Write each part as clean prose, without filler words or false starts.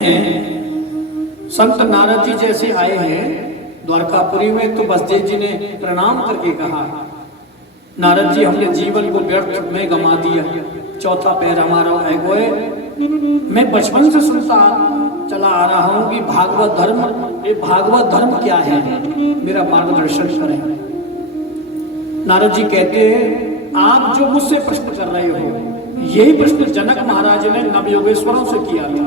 संत नारद जी जैसे आए हैं द्वारकापुरी में, तो बसदेव जी ने प्रणाम करके कहा, नारद जी हमने जीवन को व्यर्थ में गंवा दिया, चौथा पैर हमारा है गोए। मैं बचपन से सुनता चला आ रहा हूं कि भागवत धर्म, ये भागवत धर्म क्या है, मेरा मार्गदर्शन करें। नारद जी कहते हैं आप जो मुझसे प्रश्न कर रहे हो, यही प्रश्न जनक महाराज ने नवयोगेश्वरों से किया था।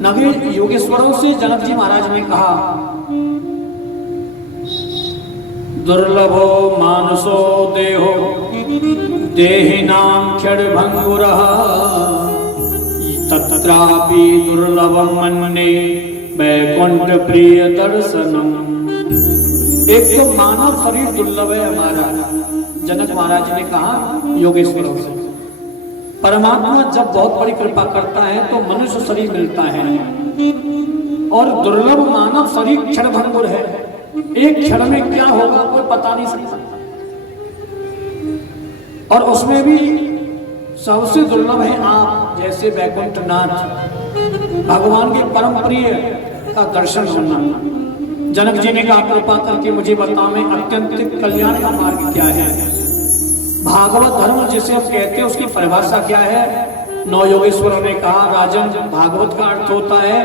नव योगेश्वरों से जनक जी महाराज ने कहा, दुर्लभो मानसो देहो देहिनां क्षणभंगुरः तत्रापि दुर्लभं मन्ये वैकुंठ प्रिय दर्शनम। एक तो मानव शरीर दुर्लभ है हमारा, जनक महाराज ने कहा योगेश्वरों से। परमात्मा जब बहुत बड़ी कृपा करता है तो मनुष्य शरीर मिलता है, और दुर्लभ मानव शरीर क्षणभंगुर है, एक क्षण में क्या होगा कोई पता नहीं सकता। और उसमें भी सबसे दुर्लभ है आप जैसे वैकुंठनाथ, भगवान के परम प्रिय का दर्शन होना। जनक जी ने कहा कृपा करके मुझे बताओ अत्यंत कल्याण का मार्ग क्या है, भागवत धर्म जिसे हम कहते हैं उसकी परिभाषा क्या है। नौ योगेश्वरों ने कहा, राजन भागवत का अर्थ होता है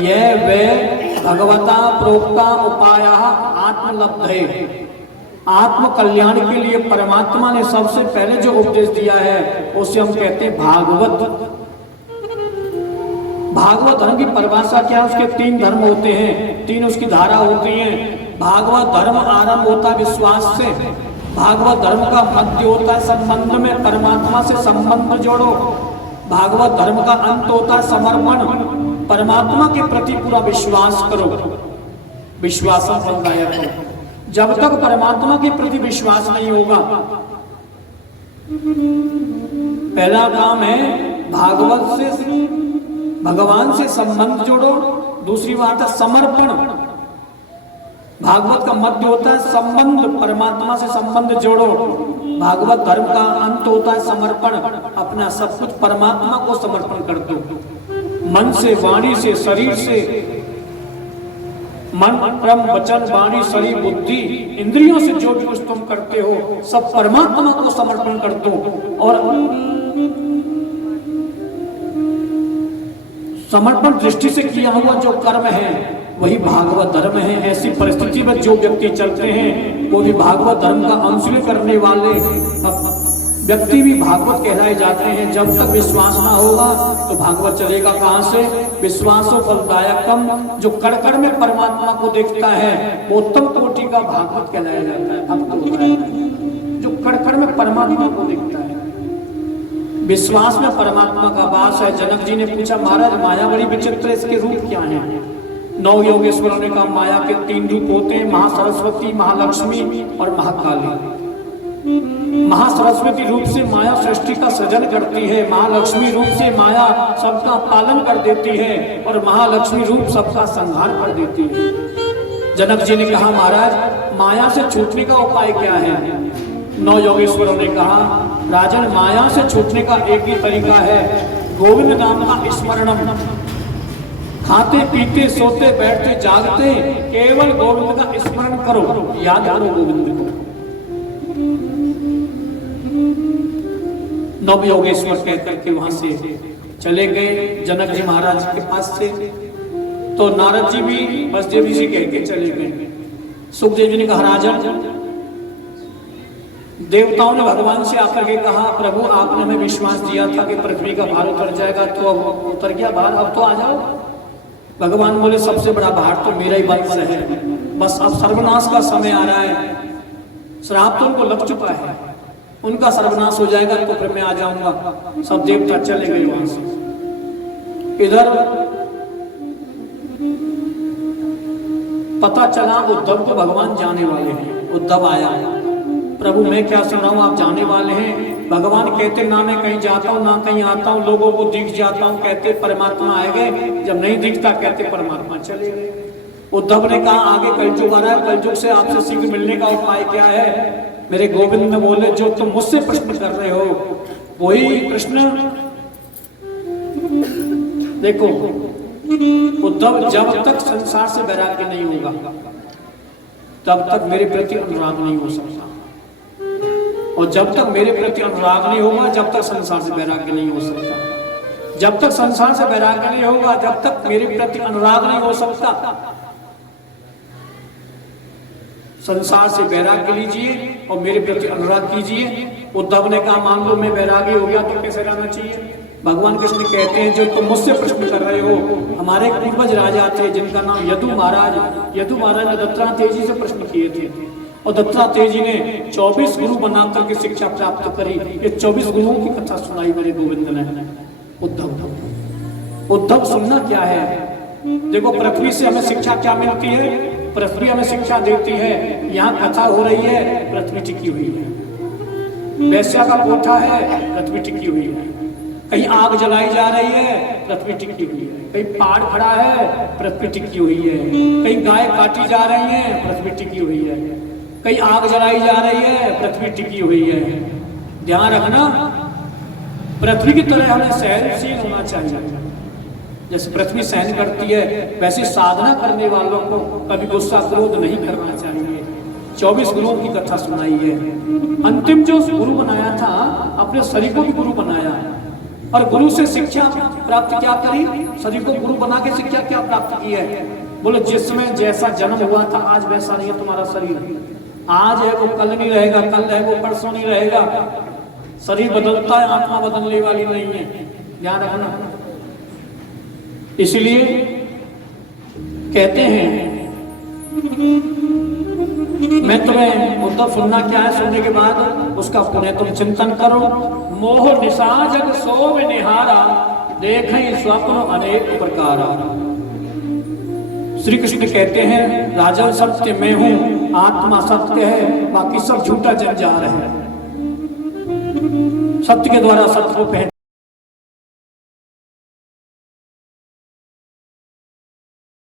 यह वे भगवता प्रोक्ता उपाय आत्मलब्धे, आत्म कल्याण के लिए परमात्मा ने सबसे पहले जो उपदेश दिया है उसे हम कहते हैं भागवत। भागवत धर्म की परिभाषा क्या है, उसके तीन धर्म होते हैं, तीन उसकी धारा होती हैं। भागवत धर्म आरंभ होता है विश्वास से, भागवत धर्म का मध्य होता है संबंध में, परमात्मा से संबंध जोड़ो। भागवत धर्म का अंत होता है समर्पण, परमात्मा के प्रति पूरा विश्वास करो, विश्वासम फलदायक। जब तक परमात्मा के प्रति विश्वास नहीं होगा, पहला काम है भागवत से भगवान से संबंध जोड़ो, दूसरी बात है समर्पण। भागवत का मध्य होता है संबंध, परमात्मा से संबंध जोड़ो। भागवत धर्म का अंत होता है समर्पण, अपना सब कुछ परमात्मा को समर्पण कर दो, मन से, वाणी से, शरीर से। मन क्रम वचन वाणी शरीर बुद्धि इंद्रियों से जो भी कुछ तुम करते हो सब परमात्मा को समर्पण कर दो। और समर्पण दृष्टि से किया हुआ जो कर्म है वही भागवत धर्म है। ऐसी परिस्थिति में जो व्यक्ति चलते हैं वो भी भागवत धर्म का अनुसरण करने वाले व्यक्ति भी भागवत कहलाए जाते हैं। जब तक विश्वास ना होगा तो भागवत चलेगा कहां से। विश्वासो फलदायकम, जो कड़ में परमात्मा को देखता है वो उत्तम कोटि का भागवत कहलाया जाता है, भक्त होता है जो कड़ में परमात्मा को देखता है। विश्वास में परमात्मा का वास है। जनक जी ने पूछा महाराज माया बड़ी विचित्र, इसके रूप क्या है। नौ योगेश्वरों ने कहा माया के तीन रूप होते हैं, महासरस्वती, महालक्ष्मी और महाकाली। महासरस्वती रूप से माया सृष्टि का सृजन करती है, महालक्ष्मी रूप से माया सबका पालन कर देती है, और महालक्ष्मी रूप सबका संहार कर देती है। जनक जी ने कहा महाराज माया से छूटने का उपाय क्या है। नौ योगेश्वरों ने कहा राजन माया से छूटने का एक ही तरीका है, गोविंद नाम का स्मरणम। खाते पीते सोते बैठते जागते केवल गोविंद का स्मरण करो, याद करो गोविंद को। नव योगेश्वर कहकर के वहां से चले गए जनक जी महाराज के पास से। तो नारद जी भी बसदेव जी से कह के चले गए। सुखदेव जी ने कहा राजन, देवताओं ने भगवान से आकर के कहा प्रभु आपने हमें विश्वास दिया था कि पृथ्वी का भार उतर जाएगा, तो अब उतर गया भार, अब तो आ जाओ। भगवान बोले सबसे बड़ा भार तो मेरा ही वंश है, बस अब सर्वनाश का समय आ रहा है, श्राप तो उनको लग चुका है, उनका सर्वनाश हो जाएगा तो फिर मैं आ जाऊंगा। सब देवता चले गए वहां से। इधर पता चला उद्धव को भगवान जाने वाले हैं। उद्धव आया, प्रभु मैं क्या सुन रहा हूं आप जाने वाले हैं। भगवान कहते ना मैं कहीं जाता हूँ ना कहीं आता हूँ, लोगों को दिख जाता हूँ, कहते परमात्मा आए गए, जब नहीं दिखता कहते परमात्मा चले गए। उद्धव ने कहा आगे कलयुग आ रहा है, कलयुग से आपसे शीघ्र मिलने का उपाय क्या है। मेरे गोविंद ने बोले जो तुम मुझसे प्रश्न कर रहे हो वही प्रश्न देखो उद्धव, जब तक संसार से वैराग्य नहीं होगा तब तक मेरे प्रति अनुराग नहीं हो सकता, और जब तक मेरे प्रति अनुराग नहीं होगा जब तक संसार से वैराग्य नहीं हो सकता। जब तक संसार से वैराग्य नहीं होगा जब तक मेरे प्रति अनुराग नहीं हो सकता। संसार से वैराग्य लीजिए और मेरे प्रति अनुराग कीजिए। उद्धव ने कहा मान लो मैं वैरागी हो गया तो कैसे रहना चाहिए? भगवान कृष्ण कहते हैं जो तुम मुझसे प्रश्न कर रहे हो, हमारे पूर्वज राजा थे जिनका नाम यदु महाराज। यदु महाराज ने दत्तात्रेय से प्रश्न किए थे और दत्तात्रेय ने 24 गुरु बनाकर के शिक्षा प्राप्त करी। ये 24 गुरुओं की कथा सुनाई मेरे गोविंद ने। उद्धव सुनना क्या है? देखो पृथ्वी से हमें शिक्षा क्या मिलती है? पृथ्वी हमें शिक्षा देती है। यहाँ कथा हो रही है, पृथ्वी टिकी हुई है। वैश्या का कोठा है, पृथ्वी टिकी हुई है। कहीं आग जलाई जा रही है, पृथ्वी टिकी हुई है। कहीं पहाड़ खड़ा है, पृथ्वी टिकी हुई है। कहीं गाय काटी जा रही है, पृथ्वी टिकी हुई है। कहीं आग जलाई जा रही है, पृथ्वी टिकी हुई है। ध्यान रखना, पृथ्वी की तरह हमें सहनशील होना चाहिए। जैसे पृथ्वी सहन करती है वैसे साधना करने वालों को कभी गुस्सा क्रोध नहीं करना चाहिए। 24 गुरुओं की कथा सुनाई है। अंतिम जो गुरु बनाया था अपने शरीर को भी गुरु बनाया और गुरु से शिक्षा प्राप्त क्या करी? शरीर को गुरु बना के शिक्षा क्या प्राप्त की है? बोलो जिसमें जैसा जन्म हुआ था आज वैसा नहीं है तुम्हारा शरीर। आज है वो कल नहीं रहेगा, कल है वो परसों नहीं रहेगा। शरीर बदलता है, आत्मा बदलने वाली नहीं है। ध्यान रखना। इसलिए कहते हैं मैं तुम्हें उद्धव सुनना क्या है, सुनने के बाद उसका पुनः तुम चिंतन करो। मोह निशा जग सोव निहारा, देखें स्वप्न अनेक प्रकार। श्री कृष्ण कहते हैं राजन सत्य मैं हूं, आत्मा सत्य है, बाकी सब झूठा जंजार है। सत्य के द्वारा सत्य को पहचान